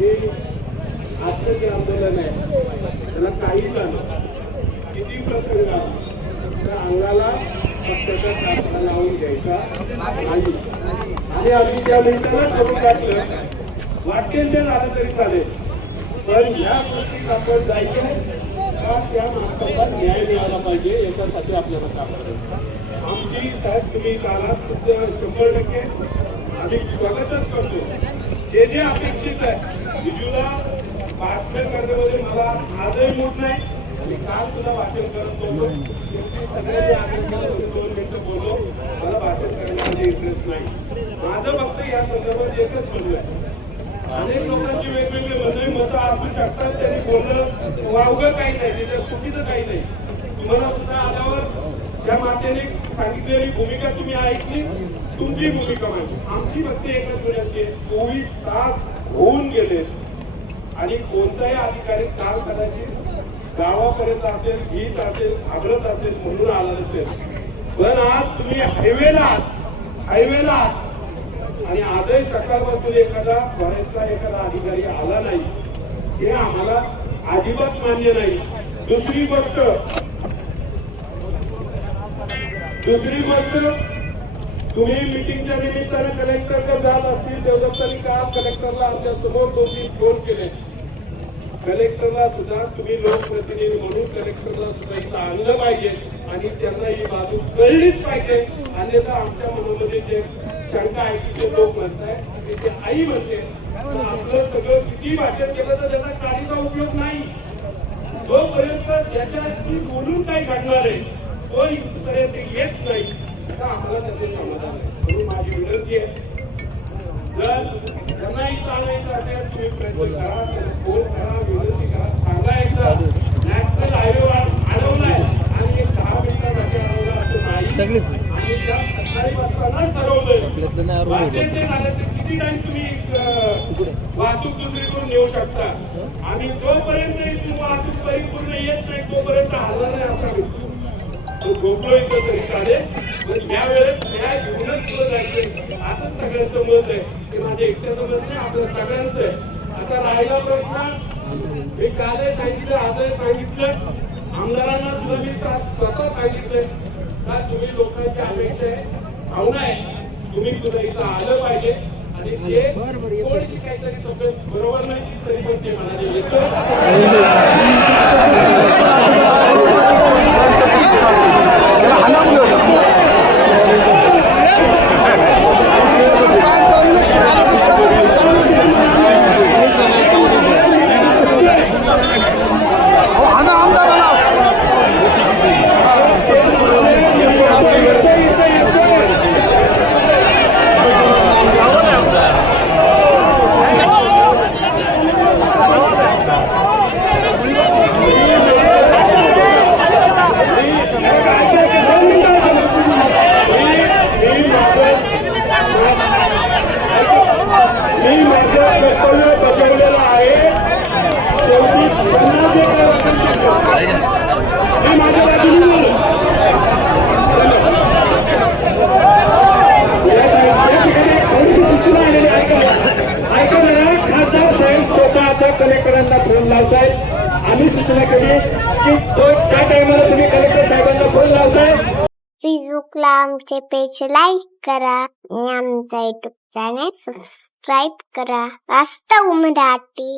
हे आजचं जे आंदोलन आहे त्याला काही झालं किती प्रसंग आला त्या अंगाला पक्षाचा कापडा लावून घ्यायचा नाही. आणि आम्ही त्या मिनिटाला करून टाकलं वाटेल ते झालं तरी चालेल. पण ह्या गोष्टीत आपण जायचं त्या माणसाला न्याय मिळाला पाहिजे याच्यासाठी आपल्याला काम करायचं आमची साहेब तुम्ही कालात तुमच्या शंभर टक्के आम्ही स्वागतच करतो. जे जे अपेक्षित आहे विजूला भाषण करण्यामध्ये मला आजही मूड नाही. आणि काल तुला भाषण करत होतो. तुमची सगळ्यांनी आनंदाने दोन मिनिटं बोललो. मला भाषण करण्यामध्ये इंटरेस्ट नाही. माझं फक्त या संदर्भात एकच म्हणणं आहे. अनेक लोकांची वेगवेगळी मतं मतं असू शकतात त्यांनी बोलणं वावगं काही नाही. त्याच्यात चुकीचं काही नाही. तुम्हाला सुद्धा आल्यावर त्या मातेने सांगितलेली भूमिका तुम्ही ऐकली तुमची भूमिका माहिती. आमची भक्ती एका बोलायची चोवीस तास होऊन गेले. आणि कोणताही अधिकारी काल कदाचित गावापर्यंत असेल गीत असेल घाबरत असेल म्हणून आला नसेल. पण आज तुम्ही हायवेला हायवेला आणि आजही सकाळपासून एखादा बऱ्याचदा एखादा अधिकारी आला नाही. हे आम्हाला अजिबात मान्य नाही. दुसरी गोष्ट दुसरी गोष्ट तुम्ही मिटिंगच्या निमित्ताने कलेक्टरकडे जात असतील तेवढं काल कलेक्टरला आमच्यासमोर दोन तीन फोन केले? कलेक्टरला सुद्धा तुम्ही लोकप्रतिनिधी म्हणून कलेक्टरला सुद्धा इथं आणलं पाहिजे आणि त्यांना ही बाजू कळलीच पाहिजे. अन्यथा आमच्या मनामध्ये जे शंका आहे की जे लोक म्हणताय ते आई म्हणते आपलं सगळं किती भाषण केलं तर त्याचा काहीचा उपयोग नाही. जोपर्यंत ज्याच्या बोलून काही घडणार आहे तो इथपर्यंत येत नाही. तर आम्हाला त्याचे समाधान आहे? म्हणून माझी विनंती आहे. जर त्यांनाही चालवायचं असेल तुम्ही प्रयत्न करा त्यांना फोन करा विनंती करा सांगा एकदा नॅशनल हायवे अडवलाय आणि एक दहा मिनिटासाठी अडवला असं नाही. आणि त्या सकाळी वाजताना ठरवलंय. ते झालं तर किती टाइम तुम्ही वाहतूक दुसरीकडून नेऊ शकता? आणि जोपर्यंत वाहतूक परिपूर्ण येत नाही तोपर्यंत हल्ला नाही असा. तो झोपलो इथं तरी चालेल पण या वेळेस न्याय घेऊनच पुढे जायचंय. असंच सगळ्यांचं मत आहे. ते माझ्या एकट्याचं मत नाही आपलं सगळ्यांचं आहे. आता राहिला प्रश्न? मी कालही सांगितलं आजही सांगितलं. आमदारांना सुद्धा मी ता- स्वतः सांगितलंय का तुम्ही लोकांची अपेक्षा आहे? भावना आहे. तुम्ही सुद्धा इथं आलं पाहिजे. आणि ते थोडीशी काहीतरी तब्येत बरोबर नाही तरी पण ते म्हणाले येतं हाना आमदाराला मी माझं कर्तव्य बजावलेलं आहे शेवटी त्यांना जे काही वाटेल ते करा. मी माझ्या बाजूने बोललो. या ठिकाणी थोडीशी सूचना आलेली आहे. ऐका ऐका जरा, खासदार साहेब स्वतः साहेबांना फोन लावताय. आम्ही सूचना केली की तो त्या टायमाला तुम्ही कलेक्टर साहेबांना फोन लावताय. फेसबुकला आमचे पेज लाईक करा आणि आमचा युट्यूब चॅनेल सबस्क्राईब करा. वास्तव मराठी.